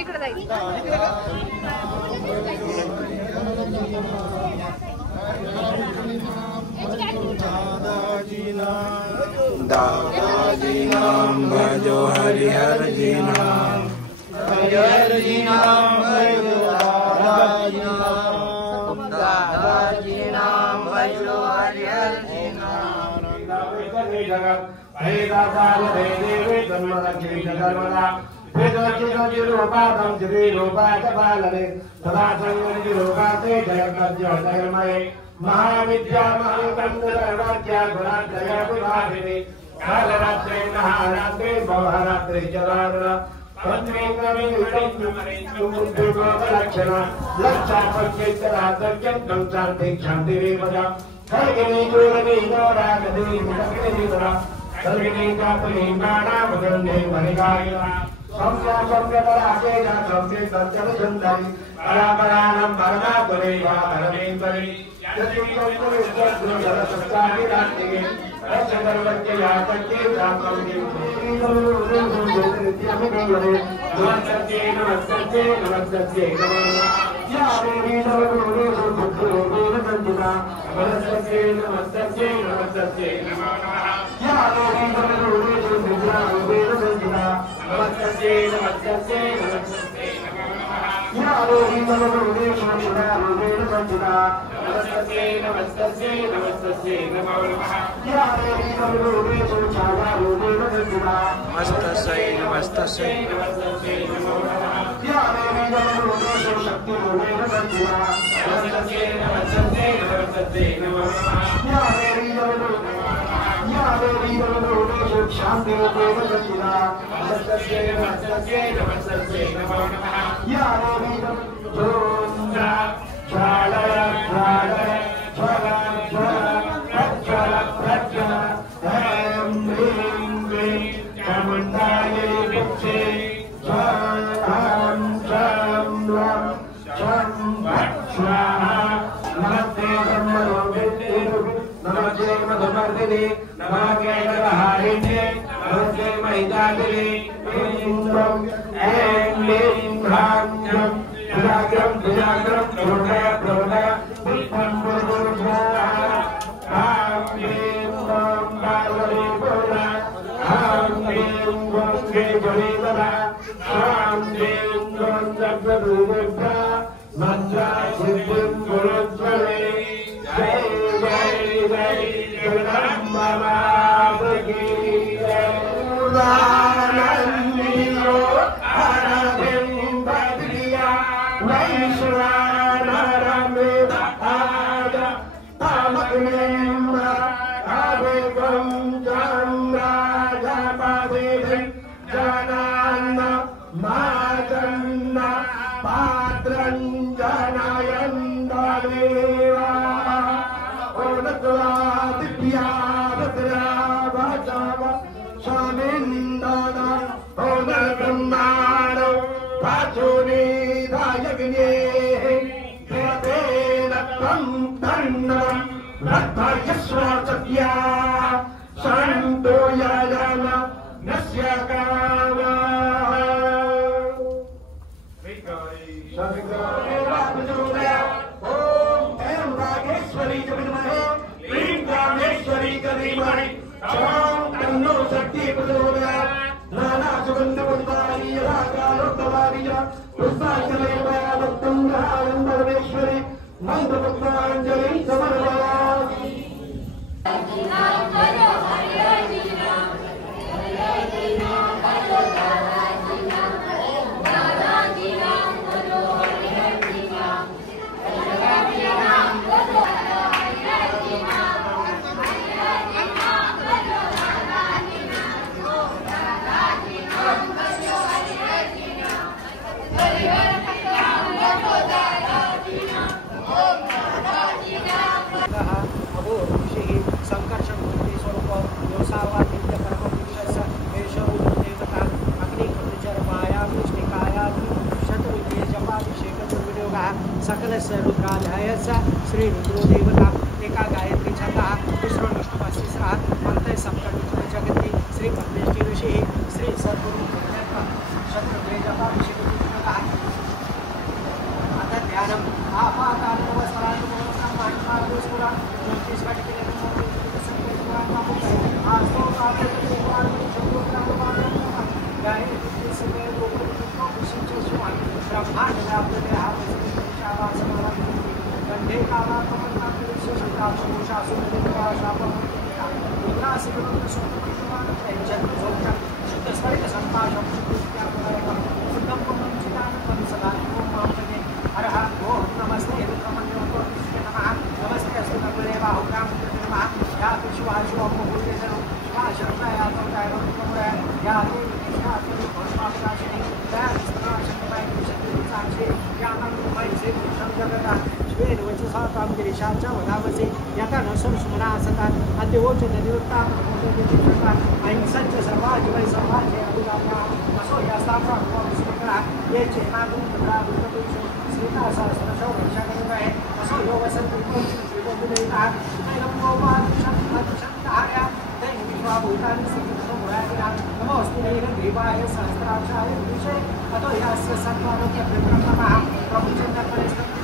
इकडे जाईल. दादाजी नाम भजो हरिहर जी नाम, हरिहर जी नाम भजो दादाजी नाम, दादाजी नाम भजो हरिहर जी नाम। महाविद्या महातंत्रवाक्या गुणात्रय विभागिनी कालरात्रे महारात्रे बहुरात्रे जरावरा पत्नी कवि विष्णुमरे लक्षण लक्षापत्यन्तरातर्क्यं शांति शांति रेवजा सर्गिनी चूरनी नवरागदी मुदगिनी वरा सर्गिनी कापनी बाणा मगन्धे मणिगायना संज्ञा संज्ञपराजे जा संज्ञे सत्यव सुंदरी परापराणं परमा पुरेवा परमेश्वरी यदि कोई गुरु सरस्वती रात्रिगे रसगर्वज्ञ यातके जातके नमस्ते नमस्ते नमस्ते या देवी नवगुरु सुखदेव नंदिता नमस्ते नमस्ते नमस्ते या देवी नवगुरु सुखदेव नंदिता नमस्ते नमस्ते नमस्ते या देवी नवगुरु सुखदेव नंदिता नमस्ते नमस्ते नमस्ते नमो नमः या देवी नवगुरु सुखदेव नंदिता नमस्ते नमस्ते नमस्ते नमो नमः या देवी नवगुरु शक्ति नंदिता नमस्ते नमस्ते नमस्ते नमो नमः या देवी नवगुरु शांति नंदिता नमस्ते नमस्ते नमस्ते नमो नमः या देवी ज्योत्स्ना ज्वालय ज्वालय ज्वला ज्वला प्रज्वल प्रज्वल ऐं ह्रीं क्लीं चामुण्डायै विद्महे ज्वालां चं लं चं भट् स्वाहा नमस्ते ब्रह्मरूपिणे नमस्ते मधुमर्दिने नमस्ते नरहारिणे नमस्ते महितादिने ऐं ह्रीं ह्रां चं भुजाग्रं भुजाग्रं प्रोडय प्रोडय विष्णुं स्वाहा ह्रां ह्रीं ॐ पार्वती पूजा ह्रां ह्रीं गङ्गे जलेवला ह्रां ह्रीं ॐ जगद्गुरुभ्यः मन्त्रा सिद्धिं गुरुत्वले जय जय जय जगदम्बा माता की जय उदानन्दियो आराधिं भद्रिया वैश्वानरमे आद तामग्नेम आवेगं चन्द्राजपदेवं जनान्न माजन्न पात्रं जनायन्ददेवा ओनत्वा दिव्या भद्रा वाचाव स्वामिन्दना ओनर ब्रह्माणो वाचोनिधायग्ने देवेन त्वं तन्नं रत्तयस्व सत्या सन्तो यजन नस्य कामः मंत्रपुष्पांजलि समर्पयामि। सकल रुद्राध्याय श्री रुद्रो देवता एका गायत्री छंदा विष्णु विष्णुपस्तिस्रः मंत्र सप्तमी जगति श्री परमेष्टि ऋषि श्री सद्गुरु शत्रुघ्न जपाभिषेक सहस्त्राक्षाय विषय अतो यास्य सत्त्वारोग्य प्रक्रमः प्रभुचन्द्र